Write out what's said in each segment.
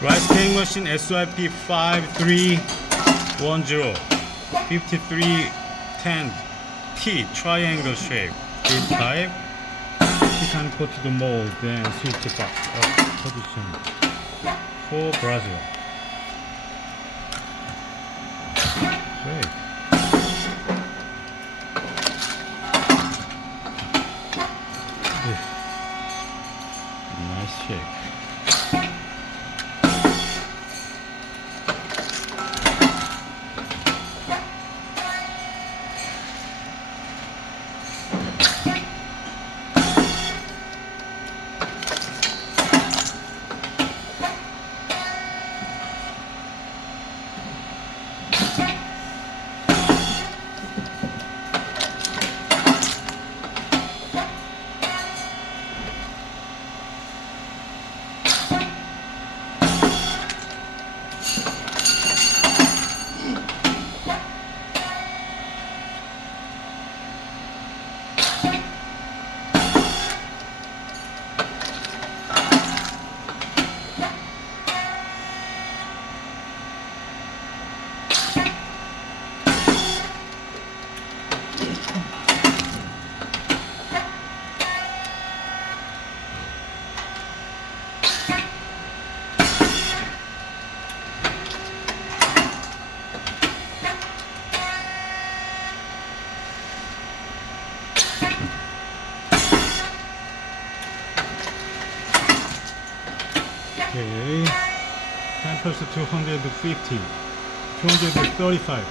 Rice cake machine SYP5310 5310T triangle shape. This type. Titanium Coated Moulds and switch box of position for Brazil. Great. Nice shape. Okay, temperature 250, 235,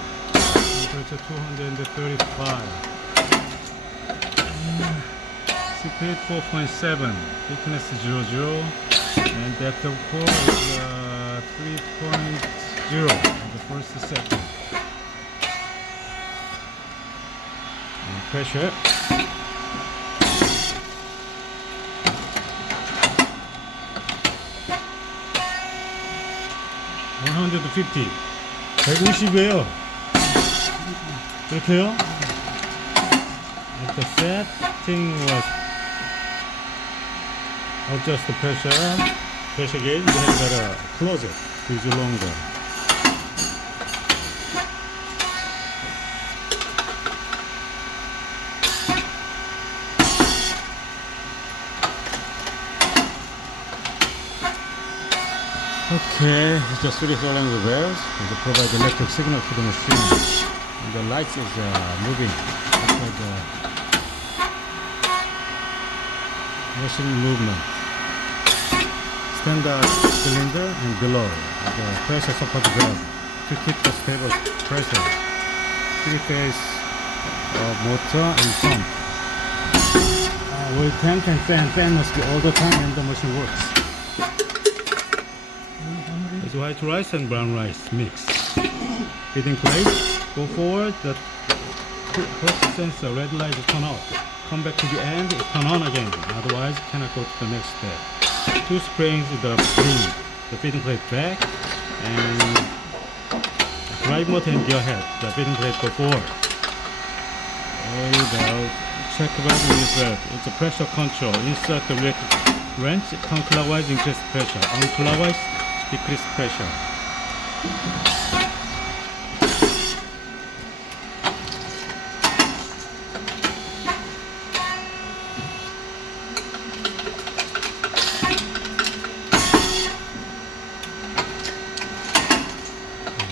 temperature 235, speed 4.7, thickness 0.0, and depth of core is 3.0 in the first second. And pressure. 150, 150이에요. 이렇게요? And the setting was adjust the pressure gauge. We have got to close it to use longer. Okay, it's just three along the valves to provide electric signal to the machine. And the lights is moving outside the machine movement. Standard cylinder and below the pressure support valve to keep the stable pressure. Three-phase motor and pump. Oil tank and fan must be all the time and the machine works. It's white rice and brown rice mix. Feeding plate, go forward, the first sensor, red light turn off. Come back to the end, turn on again, otherwise cannot go to the next step. Two springs, the feeding plate back, and drive motor and gear head, the feeding plate go forward. The check valve is that it's a pressure control. Insert the wrench, counterclockwise increase pressure, unclockwise decrease pressure.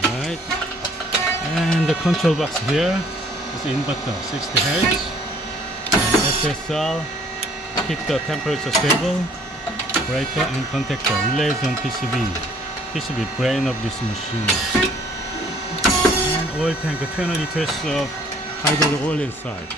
Alright, and the control box here is inverter 60 Hz, SSL, keep the temperature stable, breaker and contactor, relays on PCB brain of this machine, and oil tank, 20 liters of hydraulic oil inside.